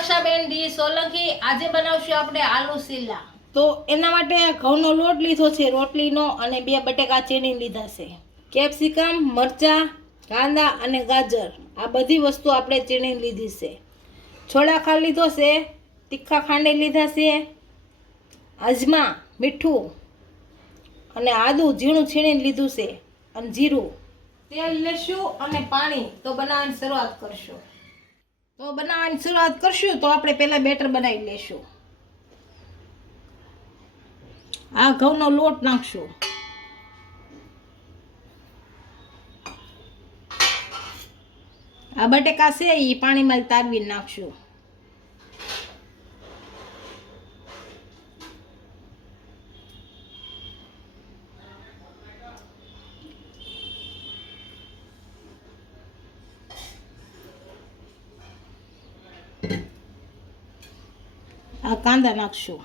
દક્ષાબેન D Solanki. આજે બનાવશું આપણે આલુ સીલા। તો એના માટે ઘઉંનો લોટ લીધો છે રોટલીનો, અને 2 બટેકા ચીણી લીધા છે, કેપ્સિકમ, મરચા, કાંદા અને ગાજર, આ બધી વસ્તુ આપણે ચીણી લીધી છે। છોડાખા લીધો છે, તીખા ખાંડી લીધા છે, અજમા, મીઠું અને આદુ ઝીણું છીણીને લીધું છે, અને જીરું। તેલ લેશું અને પાણી। તો બનાવવાની શરૂઆત કરશું। તો આપણે પહેલા બેટર બનાવી લેશું। આ ઘઉંનો લોટ નાખશું, આ બટેકા છે એ પાણીમાં તારવી નાખશું, આ કાંદા નાખશું,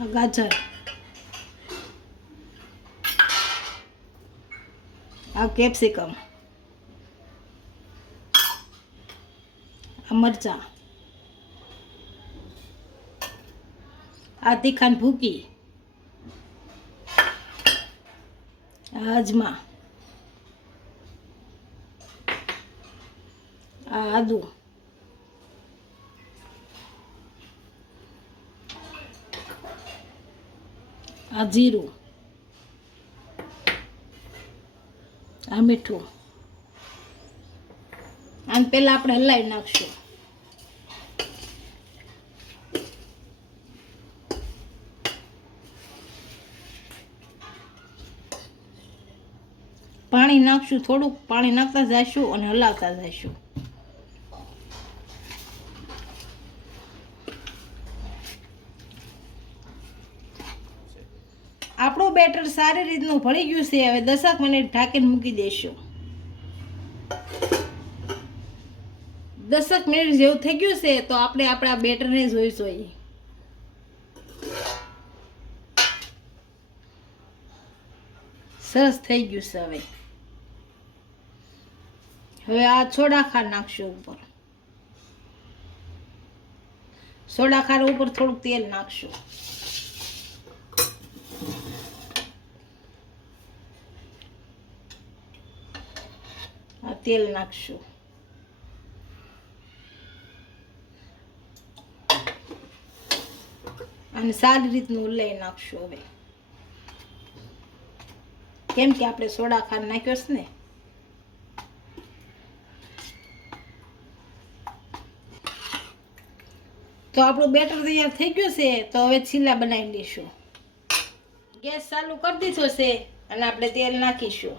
આ ગાજર, આ કેપ્સિકમ, આ મરચા, આ તીખાન ભૂકી, આ અજમા, આ આદુ, આ જીરું, આ મીઠું। આને પહેલા આપણે હલાવી નાખશું। પાણી નાખશું, થોડુંક પાણી નાખતા જઈશું અને હલાવતા જઈશું। આપણું બેટર સારી રીતનું ભળી ગયું છે। હવે 10 મિનિટ ઢાંકીને મૂકી દઈશું। 10 મિનિટ જેવું થઈ ગયું છે, તો આપણે આપણા બેટરને જોઈશું। સરસ થઈ ગયું છે। હવે આ છોડાખા નાખશું ઉપર। છોડાખા ઉપર થોડુંક તેલ નાખશું, આ તેલ નાખશું, અને સારી રીતનું લઈ નાખશું। હવે કેમ કે આપણે સોડા ખાંડ નાખ્યો છે ને, તો આપણું બેટર તૈયાર થઈ ગયું છે। તો હવે છીલા બનાવી લઈશું। ગેસ ચાલુ કરી દીધો છે અને આપણે તેલ નાખીશું।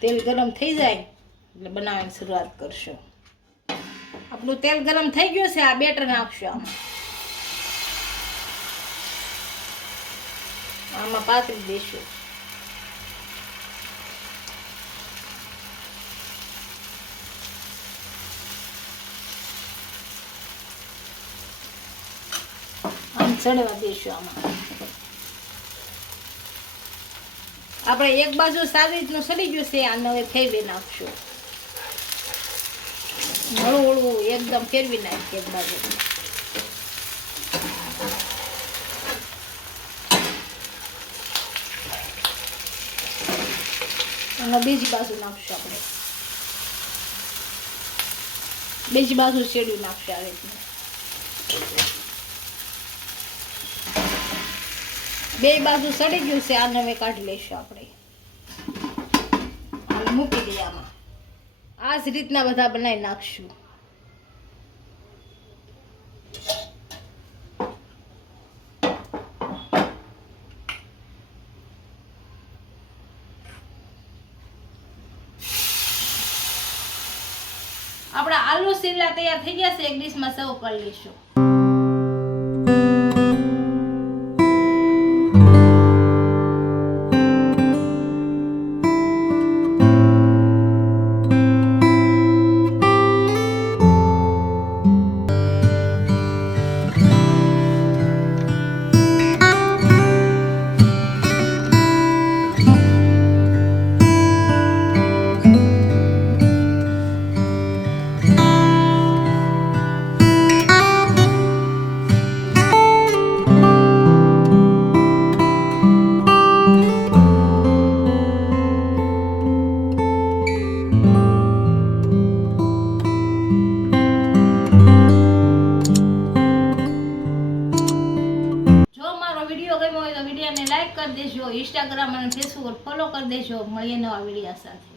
તેલ ગરમ થઈ જાય એટલે બનાવવાની શરૂઆત કરશું। આપણું તેલ ગરમ થઈ ગયું છે, આ બેટર નાખશું। આમાં પાથરી દઈશું। આમ ચડવા દઈશું। આમાં આપણે એક બાજુ સારી રીતનું સડી ગયું છે, આને હવે ફેરવી નાખશું। હળવું હળવું એકદમ ફેરવી નાખીએ એક બાજુ, અને બીજી બાજુ નાખશું। આપણે બીજી બાજુ શેડ્યું નાખશું આ રીતનું। 2 બાજુ સડી ગયું છે, આને હવે કાઢી લઈશું। આપણે મૂકી દઈએ આમાં। આ જ રીતના બધા બનાવી નાખશું। આપણા આલુ સીલા તૈયાર થઈ ગયા છે, એક ડીશમાં સર્વ કરી લઈશું। ઇન્સ્ટાગ્રામ અને ફેસબુક પર ફોલો કરી દેજો. મળીએ નવા વિડીયો સાથે.